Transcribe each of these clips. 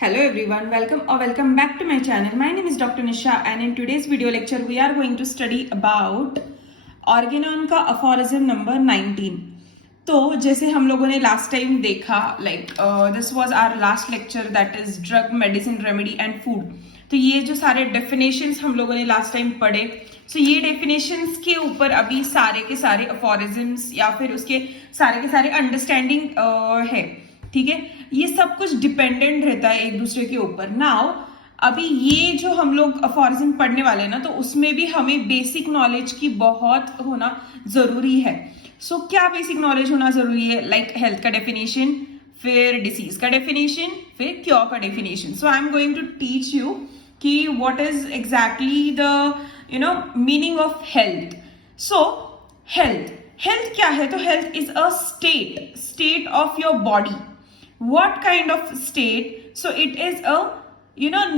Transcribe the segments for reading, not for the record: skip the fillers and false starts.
Hello everyone, welcome back to my channel. My name is Dr. Nisha and in today's video lecture we are going to study about Organon का aphorism number 19. तो जैसे हम लोगों ने last time देखा this was our last lecture that is drug medicine remedy and food. तो ये जो सारे डेफिनेशंस हम लोगों ने लास्ट टाइम पढ़े, सो ये डेफिनेशंस के ऊपर अभी सारे के सारे अफोरिज्म्स या फिर उसके सारे अंडरस्टैंडिंग है. ठीक है, ये सब कुछ डिपेंडेंट रहता है एक दूसरे के ऊपर. नाउ अभी ये जो हम लोग अफोरिज्म पढ़ने वाले हैं ना, तो उसमें भी हमें बेसिक नॉलेज की बहुत होना जरूरी है. सो क्या बेसिक नॉलेज होना जरूरी है? लाइक हेल्थ का डेफिनेशन, फिर डिसीज का डेफिनेशन, फिर क्योर का definition. So I am going to teach you कि what is exactly the meaning of health. So health क्या है? तो health is a state of your body. What kind of state? So it is a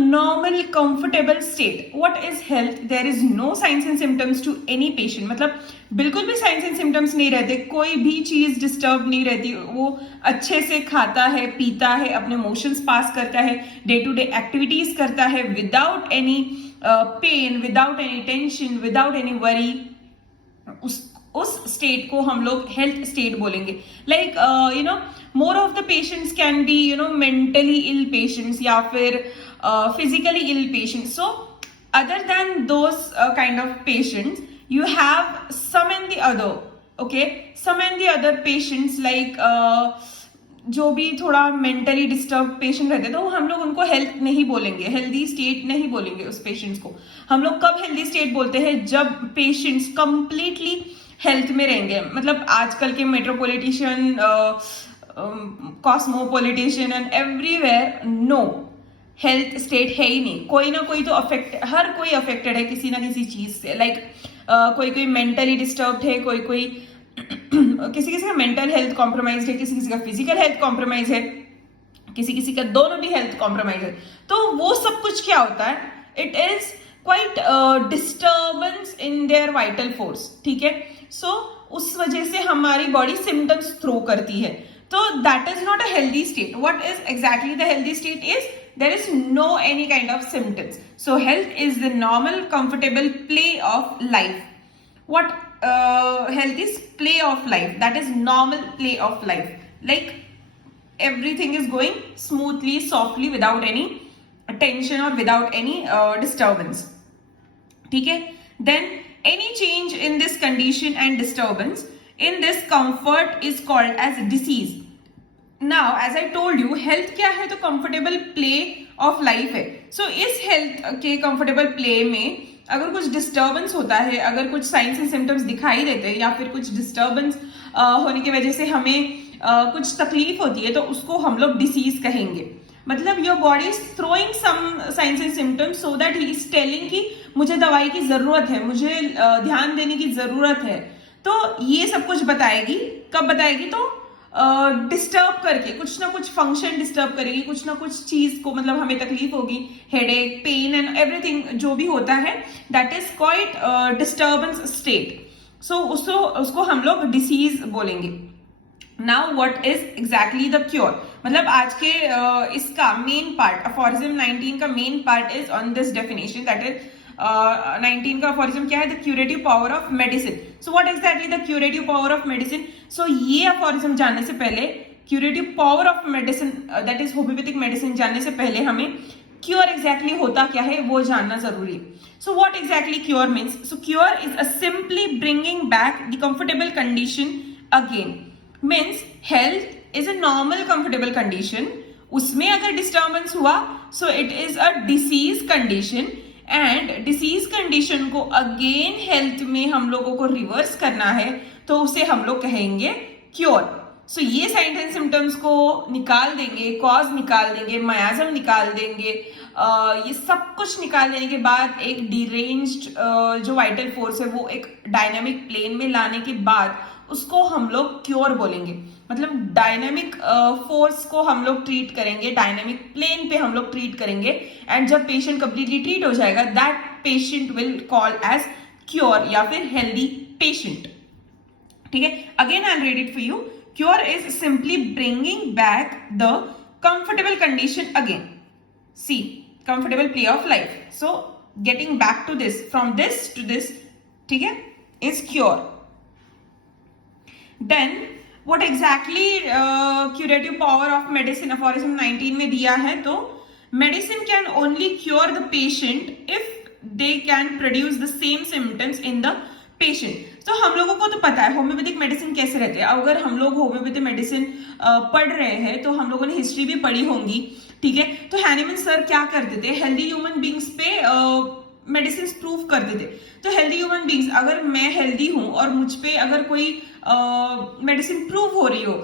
normal comfortable state. What is health? There is no signs and symptoms to any patient. मतलब बिल्कुल भी signs and symptoms नहीं रहते, कोई भी चीज disturb नहीं रहती, वो अच्छे से खाता है, पीता है, अपने मोशंस पास करता है, डे टू डे एक्टिविटीज करता है without any pain, without any tension, without any worry. उस स्टेट को हम लोग हेल्थ स्टेट बोलेंगे. Like more of the patients can be mentally ill patients या फिर physically ill patients. So other than those kind of patients you have some and the other, okay, some and the other patients like जो भी थोड़ा mentally disturb patient रहते हैं, तो हम लोग उनको हेल्थ नहीं बोलेंगे, हेल्दी स्टेट नहीं बोलेंगे उस पेशेंट्स को. हम लोग कब हेल्दी स्टेट बोलते हैं? जब पेशेंट्स कंप्लीटली हेल्थ में रहेंगे. मतलब आजकल के metropolitician, cosmopolitician and everywhere no health state है ही नहीं. कोई ना कोई तो हर कोई अफेक्टेड है किसी ना किसी चीज से. लाइक कोई मेंटली डिस्टर्ब्ड है, कोई किसी का मेंटल हेल्थ कॉम्प्रोमाइज है, किसी का फिजिकल हेल्थ कॉम्प्रोमाइज है, किसी का दोनों भी हेल्थ कॉम्प्रोमाइज है. तो वो सब कुछ क्या होता है? It is quite disturbance in their vital force. ठीक है, सो उस वजह से हमारी बॉडी सिम्टम्स थ्रो करती है. तो that is not a healthy state. What is exactly the healthy state is there is no any kind of symptoms. So health is the normal comfortable play of life. What health is? Play of life. That is normal play of life. Like everything is going smoothly, softly, without any tension or without any disturbance. ठीक है? Then any change in this condition and disturbance in this comfort is called as disease. Now as I told you, health क्या है? तो comfortable play of life है. सो इस health के comfortable play में अगर कुछ डिस्टर्बेंस होता है, अगर कुछ साइंस एंड सिम्टम्स दिखाई देते हैं या फिर कुछ डिस्टर्बेंस होने की वजह से हमें कुछ तकलीफ होती है, तो उसको हम लोग डिसीज कहेंगे. मतलब your body is throwing some signs and symptoms so that he is telling कि मुझे दवाई की जरूरत है, मुझे ध्यान देने की जरूरत है. तो ये सब कुछ बताएगी. कब बताएगी? तो डिस्टर्ब करके, कुछ ना कुछ फंक्शन डिस्टर्ब करेगी, कुछ ना कुछ चीज को, मतलब हमें तकलीफ होगी, हेडेक, पेन एंड एवरीथिंग जो भी होता है, that is quite disturbance state. So उसको हम लोग डिसीज बोलेंगे. Now what is exactly the cure? मतलब आज के इसका मेन पार्ट, अफोरिज्म 19 का main part is on this definition. That is 19 का अफोरिज्म क्या है? The curative power of medicine. So what exactly the curative power of medicine? So ये aphorism जानने से पहले, curative power of medicine that is homeopathic medicine जानने से पहले हमें क्योर एग्जैक्टली होता क्या है वो जानना जरूरी है. So what exactly cure means? So cure is a simply bringing back the comfortable condition again. Means health is a normal comfortable condition, उसमें अगर डिस्टर्बेंस हुआ so it is a disease condition, and disease condition को again health में हम लोगों को reverse करना है, तो उसे हम लोग कहेंगे क्योर. सो ये साइंस एंड सिम्टम्स को निकाल देंगे, कॉज निकाल देंगे, मायाजम निकाल देंगे, ये सब कुछ निकाल देने के बाद एक डिरेंज्ड जो वाइटल फोर्स है वो एक डायनामिक प्लेन में लाने के बाद उसको हम लोग क्योर बोलेंगे. मतलब डायनामिक फोर्स को हम लोग ट्रीट करेंगे, डायनामिक प्लेन पे हम लोग ट्रीट करेंगे, एंड जब पेशेंट कंप्लीटली ट्रीट हो जाएगा, that patient will call as cure या फिर हेल्दी पेशेंट. ठीक है, again I am read it for you. Cure is simply bringing back the comfortable condition again. See comfortable play of life. So getting back to this, from this to this, ठीक है, is cure. Then what exactly curative power of medicine aphorism 19 में दिया है. तो medicine can only cure the patient if they can produce the same symptoms in the patient. तो हम लोगों को तो पता है होम्योपैथिक मेडिसिन कैसे रहते हैं. अगर हम लोग होम्योपैथिक मेडिसिन पढ़ रहे हैं तो हम लोगों ने हिस्ट्री भी पढ़ी होंगी, ठीक है. तो हैनीमन सर क्या करते थे, हेल्दी ह्यूमन बींग्स पे मेडिसिन प्रूव करते थे. तो हेल्दी ह्यूमन बींग्स, अगर मैं हेल्दी हूं और मुझ पे अगर कोई मेडिसिन प्रूव हो रही हो,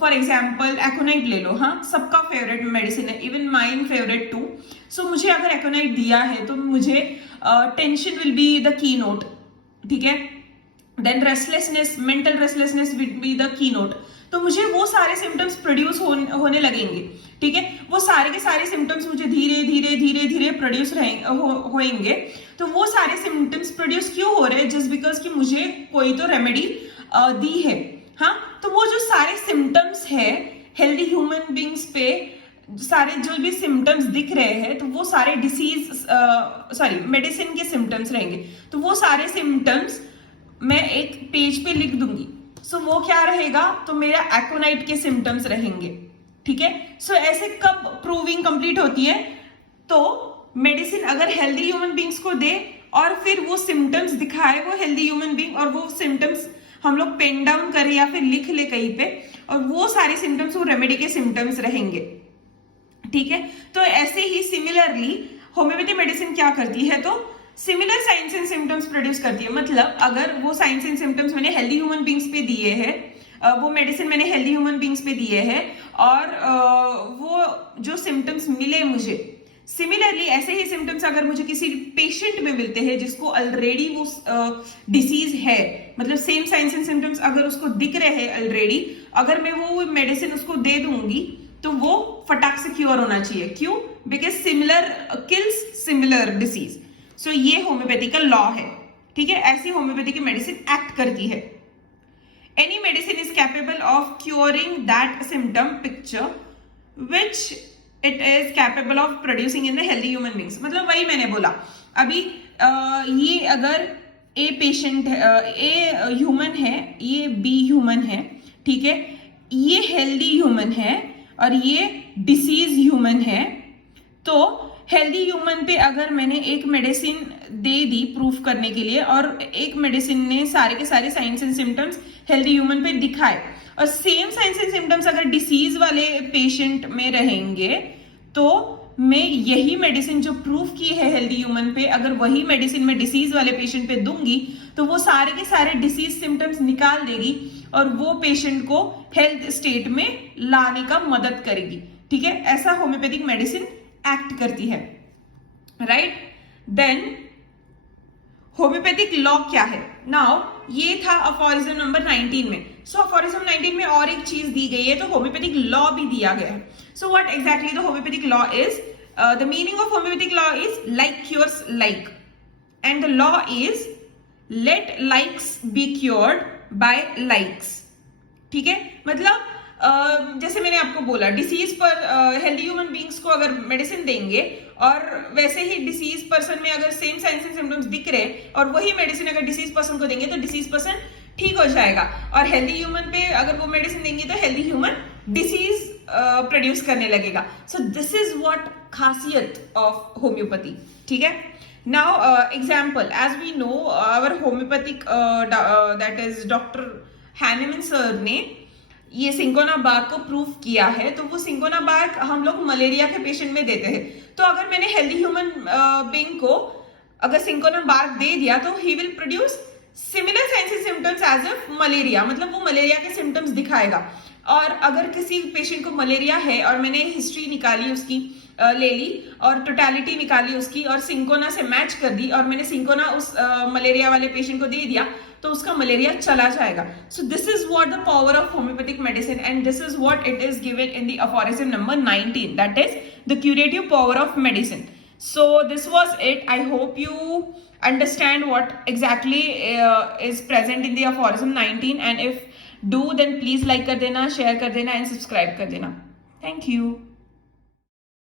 फॉर एग्जाम्पल एकोनाइट ले लो, हाँ, सबका फेवरेट मेडिसिन है, even mine favourite too. So मुझे अगर एकोनाइट दिया है तो मुझे tension will be the keynote, ठीक है. Then restlessness, mental restlessness will be the keynote. तो मुझे वो सारे सिम्टम्स प्रोड्यूस होने लगेंगे, ठीक है. वो सारे के सारे सिम्टम्स मुझे धीरे धीरे धीरे धीरे प्रोड्यूस होएंगे. तो वो सारे सिम्टम्स प्रोड्यूस क्यों हो रहे हैं, जस्ट बिकॉज कि मुझे कोई तो रेमेडी दी है, हाँ. तो वो जो सारे सिम्टम्स है हेल्दी ह्यूमन बींग्स पे, सारे जो भी सिम्टम्स दिख रहे हैं, तो वो सारे डिसीज मेडिसिन के सिम्टम्स रहेंगे. तो वो सारे सिम्टम्स मैं एक पेज पे लिख दूंगी. सो वो क्या रहेगा, तो मेरा एकोनाइट के सिम्टम्स रहेंगे, ठीक है. सो ऐसे कब प्रूविंग कंप्लीट होती है, तो मेडिसिन अगर हेल्दी ह्यूमन बींग्स को दे और फिर वो सिम्टम्स दिखाए वो हेल्दी ह्यूमन बींग, और वो सिम्टम्स हम लोग पेन डाउन करें या फिर लिख ले कहीं पे, और वो सारे सिम्टम्स वो रेमेडी के सिम्टम्स रहेंगे, ठीक है. तो ऐसे ही सिमिलरली होम्योपैथी मेडिसिन क्या करती है, तो similar signs and symptoms produce करती है. मतलब अगर वो साइंस एंड सिम्टम्स मैंने हेल्दी ह्यूमन बींग्स पे दिए हैं, वो मेडिसिन मैंने हेल्दी ह्यूमन बींग्स पे दिए हैं, और वो जो सिम्टम्स मिले मुझे, सिमिलरली ऐसे ही सिम्टम्स अगर मुझे किसी पेशेंट में मिलते हैं जिसको ऑलरेडी वो डिसीज है, मतलब सेम साइंस एंड सिम्टम्स अगर उसको दिख रहे हैं ऑलरेडी, अगर मैं वो मेडिसिन उसको दे दूंगी तो वो फटाक से क्योर होना चाहिए. क्यों? Because similar kills similar disease. So ये होम्योपैथी का लॉ है, ठीक है. ऐसी होम्योपैथी की मेडिसिन एक्ट करती है. Any medicine is capable of curing that symptom picture which it is capable of producing in the healthy human beings. मतलब वही मैंने बोला अभी, ये अगर ए पेशेंट ए ह्यूमन है, ये बी ह्यूमन है, ठीक है, ये हेल्दी ह्यूमन है और ये डिसीज ह्यूमन है. तो हेल्दी ह्यूमन पे अगर मैंने एक मेडिसिन दे दी प्रूफ करने के लिए, और एक मेडिसिन ने सारे के सारे science and symptoms healthy human पे दिखाए, और सेम साइंस एंड सिम्टम्स अगर डिसीज वाले पेशेंट में रहेंगे, तो मैं यही मेडिसिन जो प्रूफ की है हेल्दी ह्यूमन पे, अगर वही मेडिसिन मैं डिसीज वाले पेशेंट पे दूंगी, तो वो सारे के सारे डिसीज सिम्टम्स निकाल देगी और वो पेशेंट को हेल्थ स्टेट में लाने का मदद करेगी, ठीक है. ऐसा होम्योपैथिक मेडिसिन एक्ट करती है, राइट. देन होम्योपैथिक लॉ क्या है. नाउ ये था अफोरिज्म नंबर 19 में. सो अफोरिज्म 19 में और एक चीज दी गई है, तो होम्योपैथिक लॉ भी दिया गया है. So what exactly the homeopathic law is, the meaning of homeopathic law is like cures like, and the law is let likes be cured by likes, ठीक है. मतलब जैसे मैंने आपको बोला, डिसीज पर हेल्दी ह्यूमन बींग्स को अगर मेडिसिन देंगे, और वैसे ही डिसीज पर्सन में अगर सेम साइंस एंड सिम्टम्स दिख रहे, और वही मेडिसिन अगर डिसीज पर्सन को देंगे तो डिसीज पर्सन ठीक हो जाएगा, और हेल्दी ह्यूमन पे अगर वो मेडिसिन देंगे तो हेल्दी ह्यूमन डिसीज प्रोड्यूस करने लगेगा. सो दिस इज व्हाट खासियत ऑफ होम्योपैथी, ठीक है. Now example, as we know our homeopathic that is doctor Hahnemann sir ने ये सिंकोना बार्क को प्रूफ किया है. तो वो सिंकोना बार्क हम लोग मलेरिया के पेशेंट में देते हैं. तो अगर मैंने हेल्दी ह्यूमन बीइंग को अगर सिंकोना बार्क दे दिया, तो he will produce similar signs and symptoms as a malaria, मतलब वो मलेरिया के सिम्टम्स दिखाएगा. और अगर किसी पेशेंट को मलेरिया है और मैंने हिस्ट्री निकाली उसकी, ले ली और टोटलिटी निकाली उसकी, और सिंकोना से मैच कर दी, और मैंने सिंकोना उस मलेरिया वाले पेशेंट को दे दिया, तो उसका मलेरिया चला जाएगा. सो this is what the power of homeopathic medicine, and this is what it is given in the aphorism number 19, that is the curative power of medicine. So this was it. I hope you understand what exactly is present in the aphorism 19, and if do then please like कर देना, share कर देना and subscribe कर देना. Thank you.